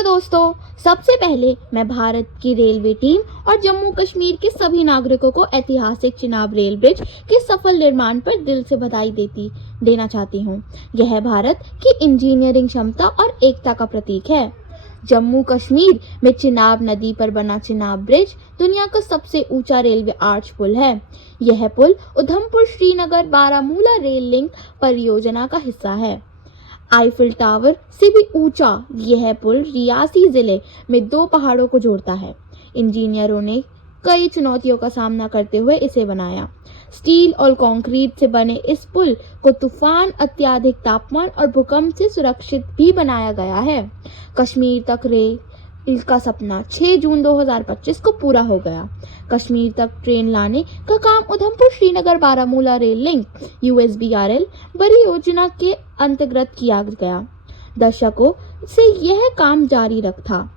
Hello दोस्तों, सबसे पहले मैं भारत की रेलवे टीम और जम्मू कश्मीर के सभी नागरिकों को ऐतिहासिक चिनाब रेल ब्रिज के सफल निर्माण पर दिल से बधाई देना चाहती हूँ। यह भारत की इंजीनियरिंग क्षमता और एकता का प्रतीक है। जम्मू कश्मीर में चिनाब नदी पर बना चिनाब ब्रिज दुनिया का सबसे ऊंचा रेलवे आर्च पुल है। यह पुल उधमपुर श्रीनगर बारामूला रेल लिंक परियोजना का हिस्सा है। आईफिल टावर से भी ऊंचा यह पुल रियासी जिले में दो पहाड़ों को जोड़ता है। इंजीनियरों ने कई चुनौतियों का सामना करते हुए इसे बनाया। स्टील और कंक्रीट से बने इस पुल को तूफान, अत्यधिक तापमान और भूकंप से सुरक्षित भी बनाया गया है। कश्मीर तक रेल का सपना 6 जून 2025 को पूरा हो गया। कश्मीर तक ट्रेन लाने का काम Udhampur Srinagar Baramulla rail link USBRL बड़ी योजना के अंतर्गत किया गया। दशकों से यह काम जारी था,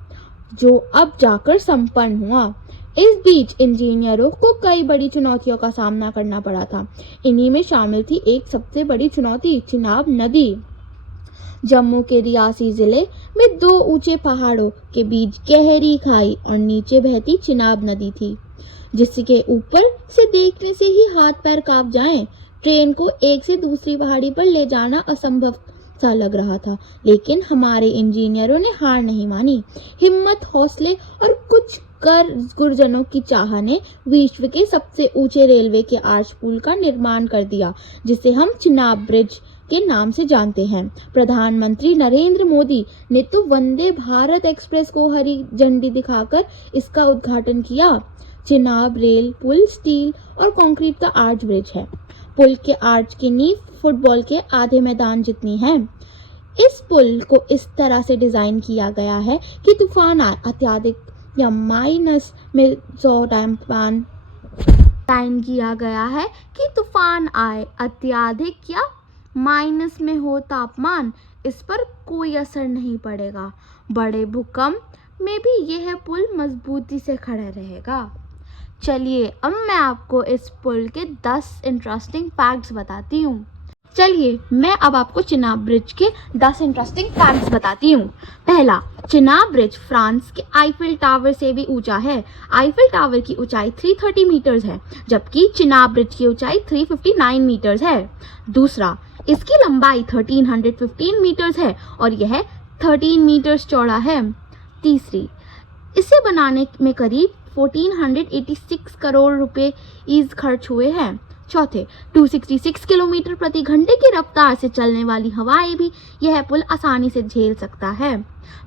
जो अब जाकर संपन्न हुआ। इस बीच इंजीनियरों को कई बड़ी चुनौतियों का सामना करना पड़ा था। इन्हीं में शामिल थी एक सबसे बड़ी चुनौती, चिनाब नदी। जम्मू के रियासी जिले में दो ऊंचे पहाड़ों के बीच गहरी खाई और नीचे बहती चिनाब नदी थी, जिसके ऊपर से देखने से ही हाथ पैर कांप जाएं। ट्रेन को एक से दूसरी पहाड़ी पर ले जाना असंभव सा लग रहा था, लेकिन हमारे इंजीनियरों ने हार नहीं मानी। हिम्मत, हौसले और कुछ गुरजनों की चाह ने विश्व के सबसे ऊंचे रेलवे के आर्च पुल का निर्माण कर दिया, जिसे हम चिनाब ब्रिज के नाम से जानते हैं। प्रधानमंत्री नरेंद्र मोदी ने तो वंदे भारत एक्सप्रेस को हरी झंडी दिखाकर इसका उद्घाटन किया। चिनाब रेल पुल स्टील और कंक्रीट का आर्च ब्रिज है। पुल के आर्च की नींव फुटबॉल के आधे मैदान जितनी है। इस पुल को इस तरह से डिजाइन किया गया है कि तूफान आए, अत्यधिक या माइनस में 100 तापमान डिजाइन किया गया है कि तूफान आए, अत्यधिक या माइनस में हो तापमान, इस पर कोई असर नहीं पड़ेगा। बड़े भूकंप में भी यह पुल मजबूती से खड़ा रहेगा। चलिए अब मैं आपको इस पुल के 10 इंटरेस्टिंग फैक्ट्स बताती हूँ। पहला, चिनाब ब्रिज फ्रांस के आईफिल टावर से भी ऊंचा है। आईफिल टावर की ऊंचाई 330 मीटर्स है, जबकि चिनाब ब्रिज की ऊंचाई 359 मीटर्स है। दूसरा, इसकी लंबाई 1315 मीटर्स है और यह 13 मीटर्स चौड़ा है। तीसरी, इसे बनाने में करीब 1486 करोड़ रुपए खर्च हुए हैं। चौथे, 266 किलोमीटर प्रति घंटे की रफ्तार से चलने वाली हवाएं भी यह पुल आसानी से झेल सकता है।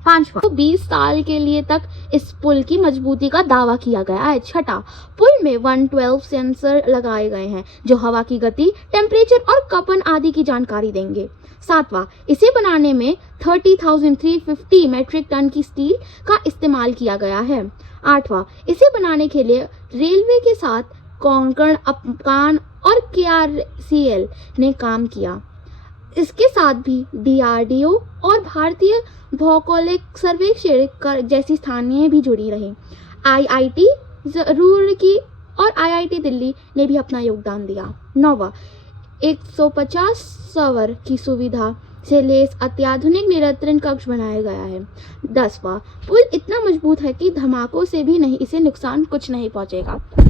पांचवा, 20 साल के लिए तक इस पुल की मजबूती का दावा किया गया है। छठा, पुल में 112 सेंसर लगाए गए हैं, जो हवा की गति, टेम्परेचर और कंपन आदि की जानकारी देंगे। सातवां, इसे बनाने में 30,350 मेट्रिक टन की स्टील का इस्तेमाल किया गया है। आठवां, इसे बनाने के लिए रेलवे के साथ कोंकण, अफगान और KRCL ने काम किया। इसके साथ भी DRDO और भारतीय भौगोलिक सर्वेक्षण जैसी स्थानीय भी जुड़ी रही। IIT रुड़की और IIT दिल्ली ने भी अपना योगदान दिया। नौवां, 150 सवार की सुविधा से लेस अत्याधुनिक नियंत्रण कक्ष बनाया गया है। 10वां, पुल इतना मजबूत है कि धमाकों से भी इसे नुकसान कुछ नहीं पहुंचेगा।